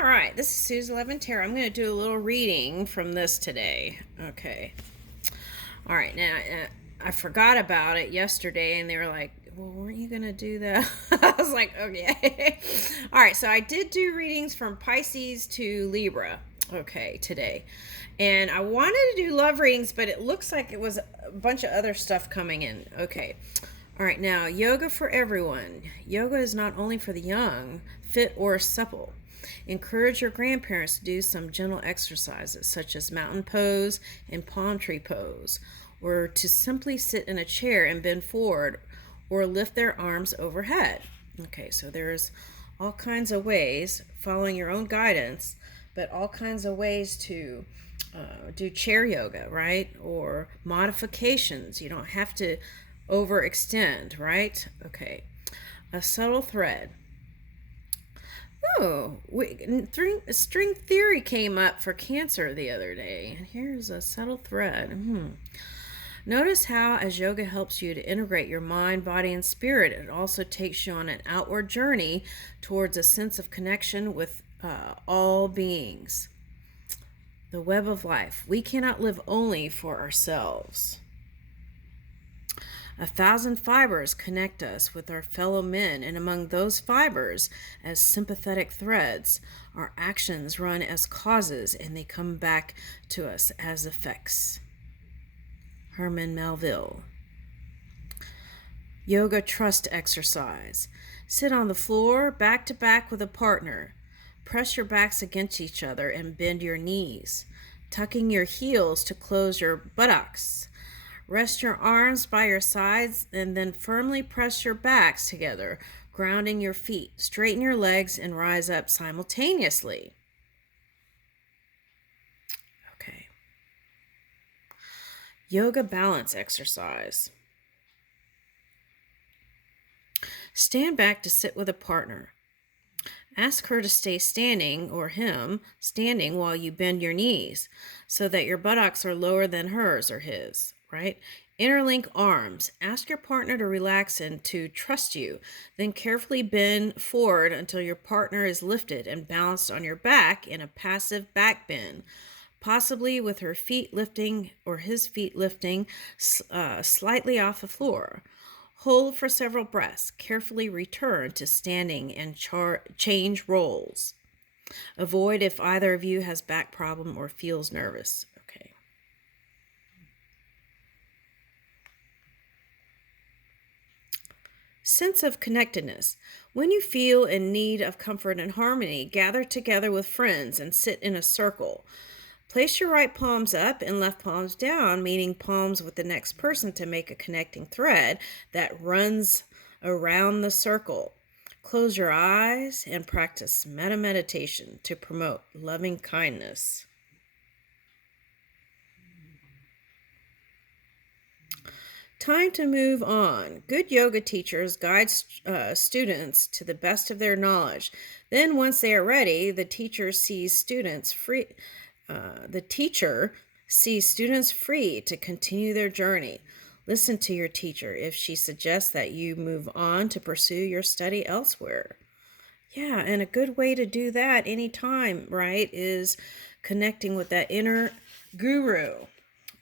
All right, this is Susan Levin-Terra. I'm going to do a little reading from this today. Okay. All right, now I forgot about it yesterday, and they were like, well, weren't you going to do that? I was like, okay. All right, so I did do readings from Pisces to Libra, okay, today. And I wanted to do love readings, but it looks like it was a bunch of other stuff coming in. Okay. All right, now, yoga for everyone. Yoga is not only for the young, fit, or supple. Encourage your grandparents to do some gentle exercises such as mountain pose and palm tree pose, or to simply sit in a chair and bend forward or lift their arms overhead. Okay, so there's all kinds of ways, following your own guidance, but all kinds of ways to do chair yoga, right? Or modifications. You don't have to overextend, right? Okay. A subtle thread. Oh, string theory came up for Cancer the other day. And here's a subtle thread. Notice how, as yoga helps you to integrate your mind, body, and spirit, it also takes you on an outward journey towards a sense of connection with all beings. The web of life. We cannot live only for ourselves. 1,000 fibers connect us with our fellow men, and among those fibers, as sympathetic threads, our actions run as causes and they come back to us as effects. Herman Melville. Yoga trust exercise. Sit on the floor, back to back with a partner. Press your backs against each other and bend your knees, tucking your heels to close your buttocks. Rest your arms by your sides and then firmly press your backs together, grounding your feet. Straighten your legs and rise up simultaneously. Okay. Yoga balance exercise. Stand back to sit with a partner. Ask her to stay standing, or him, standing while you bend your knees so that your buttocks are lower than hers or his, right? Interlink arms. Ask your partner to relax and to trust you. Then carefully bend forward until your partner is lifted and balanced on your back in a passive back bend, possibly with her feet lifting or his feet lifting slightly off the floor. Hold for several breaths. Carefully return to standing and change roles. Avoid if either of you has back problem or feels nervous. Okay. Sense of connectedness. When you feel in need of comfort and harmony, gather together with friends and sit in a circle. Place your right palms up and left palms down, meaning palms with the next person to make a connecting thread that runs around the circle. Close your eyes and practice metta meditation to promote loving kindness. Time to move on. Good yoga teachers guide students to the best of their knowledge. Then once they are ready, the teacher sees students free to continue their journey. Listen to your teacher if she suggests that you move on to pursue your study elsewhere. Yeah, and a good way to do that anytime, right, is connecting with that inner guru.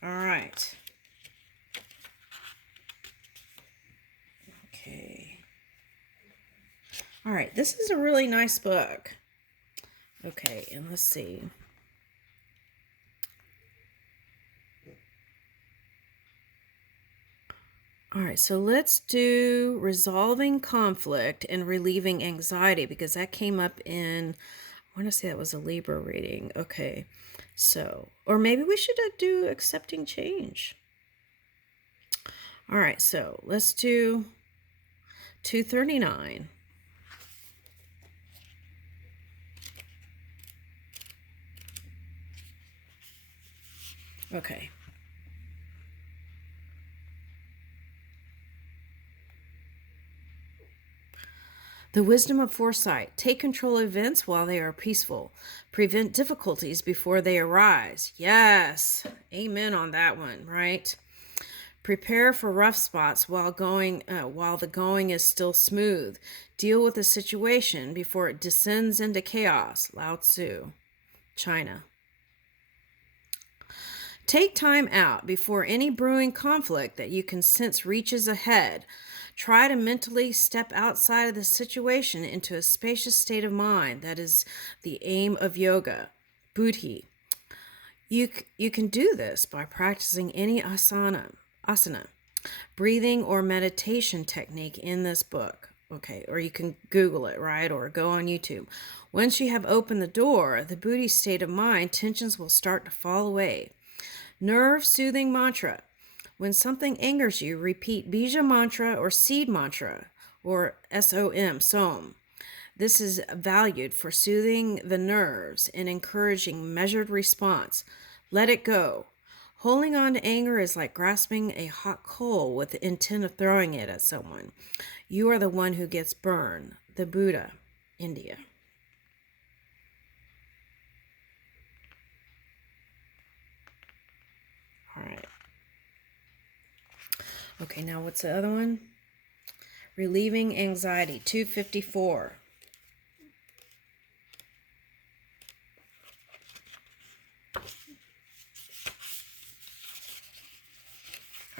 All right. Okay. All right, this is a really nice book. Okay, and let's see. All right, so let's do resolving conflict and relieving anxiety, because that came up in, I want to say that was a Libra reading. Okay, so, or maybe we should do accepting change. All right, so let's do 239. Okay. The wisdom of foresight. Take control of events while they are peaceful. Prevent difficulties before they arise. Yes. Amen on that one, right? Prepare for rough spots while the going is still smooth. Deal with the situation before it descends into chaos. Lao Tzu, China. Take time out before any brewing conflict that you can sense reaches ahead. Try to mentally step outside of the situation into a spacious state of mind. That is the aim of yoga. Buddhi. You can do this by practicing any asana, breathing or meditation technique in this book. Okay, or you can Google it, right? Or go on YouTube. Once you have opened the door, the Buddhi state of mind, tensions will start to fall away. Nerve soothing mantra. When something angers you, repeat Bija mantra or seed mantra or Som. This is valued for soothing the nerves and encouraging measured response. Let it go. Holding on to anger is like grasping a hot coal with the intent of throwing it at someone. You are the one who gets burned. The Buddha, India. All right. Okay, now what's the other one? Relieving anxiety, 254.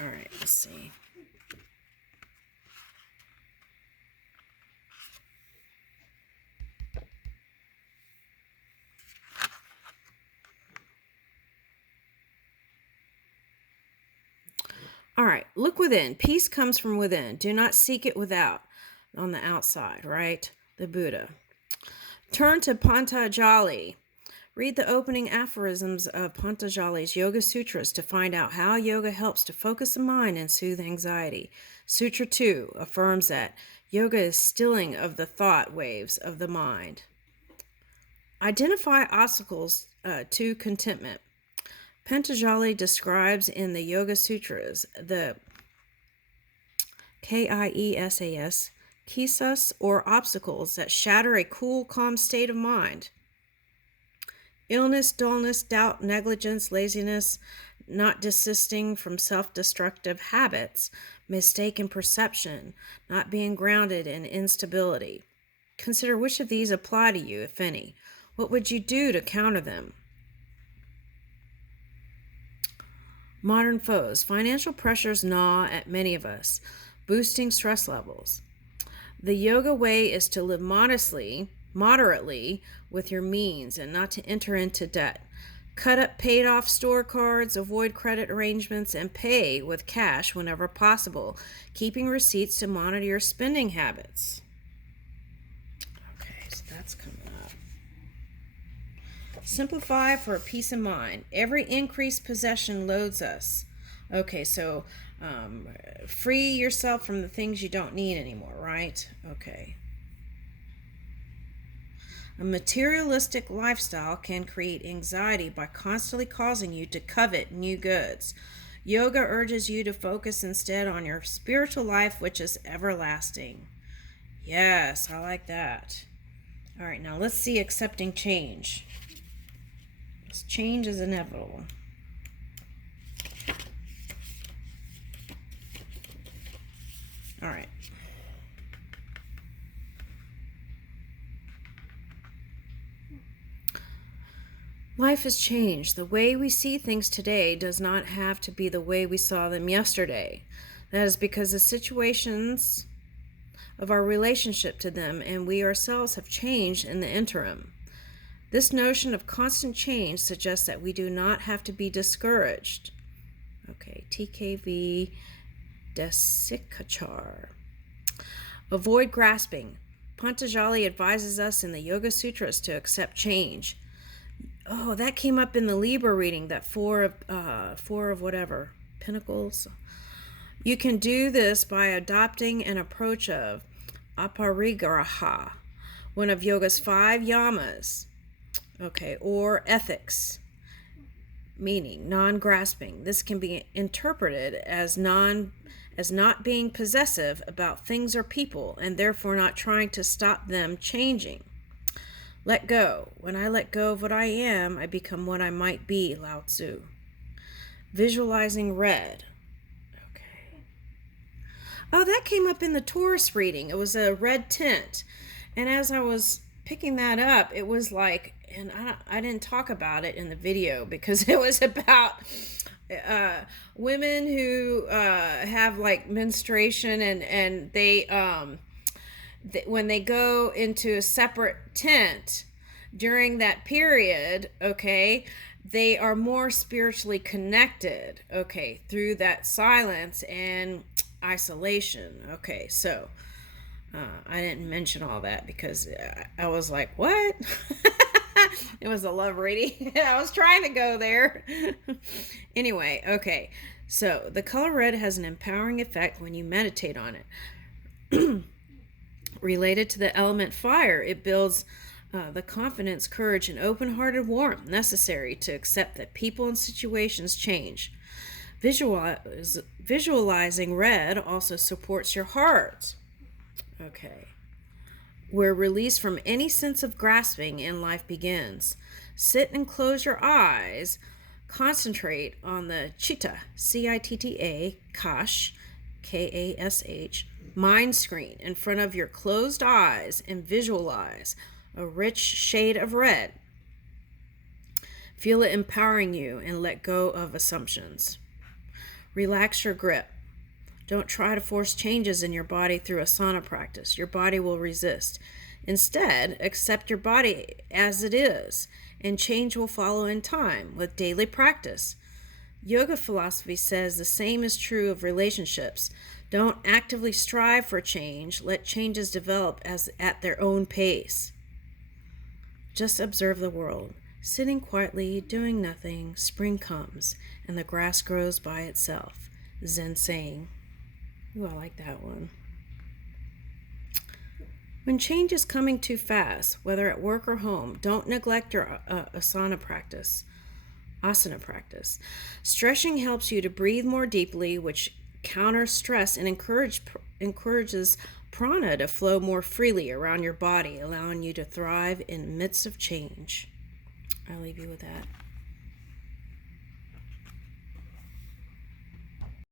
All right, let's see. All right, look within. Peace comes from within. Do not seek it without, on the outside, right? The Buddha. Turn to Patanjali. Read the opening aphorisms of Patanjali's Yoga Sutras to find out how yoga helps to focus the mind and soothe anxiety. Sutra 2 affirms that yoga is stilling of the thought waves of the mind. Identify obstacles to contentment. Patanjali describes in the Yoga Sutras the KIESAS, kisas, or obstacles that shatter a cool, calm state of mind. Illness, dullness, doubt, negligence, laziness, not desisting from self-destructive habits, mistaken perception, not being grounded in instability. Consider which of these apply to you, if any. What would you do to counter them? Modern foes. Financial pressures gnaw at many of us, boosting stress levels. The yoga way is to live moderately with your means and not to enter into debt. Cut up paid off store cards, avoid credit arrangements, and pay with cash whenever possible, keeping receipts to monitor your spending habits. Okay, so that's coming up. Simplify for peace of mind. Every increased possession loads us. Okay, so free yourself from the things you don't need anymore, right? Okay. A materialistic lifestyle can create anxiety by constantly causing you to covet new goods. Yoga urges you to focus instead on your spiritual life, which is everlasting. Yes, I like that. All right, now let's see accepting change. This change is inevitable. All right. Life has changed. The way we see things today does not have to be the way we saw them yesterday. That is because the situations of our relationship to them and we ourselves have changed in the interim. This notion of constant change suggests that we do not have to be discouraged. Okay, TKV Desikachar. Avoid grasping. Patanjali advises us in the Yoga Sutras to accept change. Oh, that came up in the Libra reading, that four of whatever, Pentacles. You can do this by adopting an approach of aparigraha, one of yoga's 5 yamas, okay, or ethics, meaning non-grasping. This can be interpreted as not being possessive about things or people, and therefore not trying to stop them changing. Let go. When I let go of what I am, I become what I might be, Lao Tzu. Visualizing red. Okay. Oh, that came up in the Taurus reading. It was a red tint. And as I was picking that up, it was like, and I didn't talk about it in the video because it was about women who have like menstruation, and they when they go into a separate tent during that period, okay, they are more spiritually connected, okay, through that silence and isolation. Okay, so I didn't mention all that because I was like, what? It was a love reading. I was trying to go there. Anyway, okay. So the color red has an empowering effect when you meditate on it. Related to the element fire, it builds the confidence, courage, and open-hearted warmth necessary to accept that people and situations change. Visualizing red also supports your heart. Okay. Where release from any sense of grasping in life begins. Sit and close your eyes. Concentrate on the Chitta, C-I-T-T-A, Kash, K-A-S-H, mind screen in front of your closed eyes and visualize a rich shade of red. Feel it empowering you and let go of assumptions. Relax your grip. Don't try to force changes in your body through asana practice. Your body will resist. Instead, accept your body as it is, and change will follow in time with daily practice. Yoga philosophy says the same is true of relationships. Don't actively strive for change. Let changes develop at their own pace. Just observe the world. Sitting quietly, doing nothing, spring comes, and the grass grows by itself. Zen saying. Ooh, I like that one. When change is coming too fast, whether at work or home, don't neglect your asana practice. Stretching helps you to breathe more deeply, which counters stress and encourages prana to flow more freely around your body, allowing you to thrive in the midst of change. I'll leave you with that.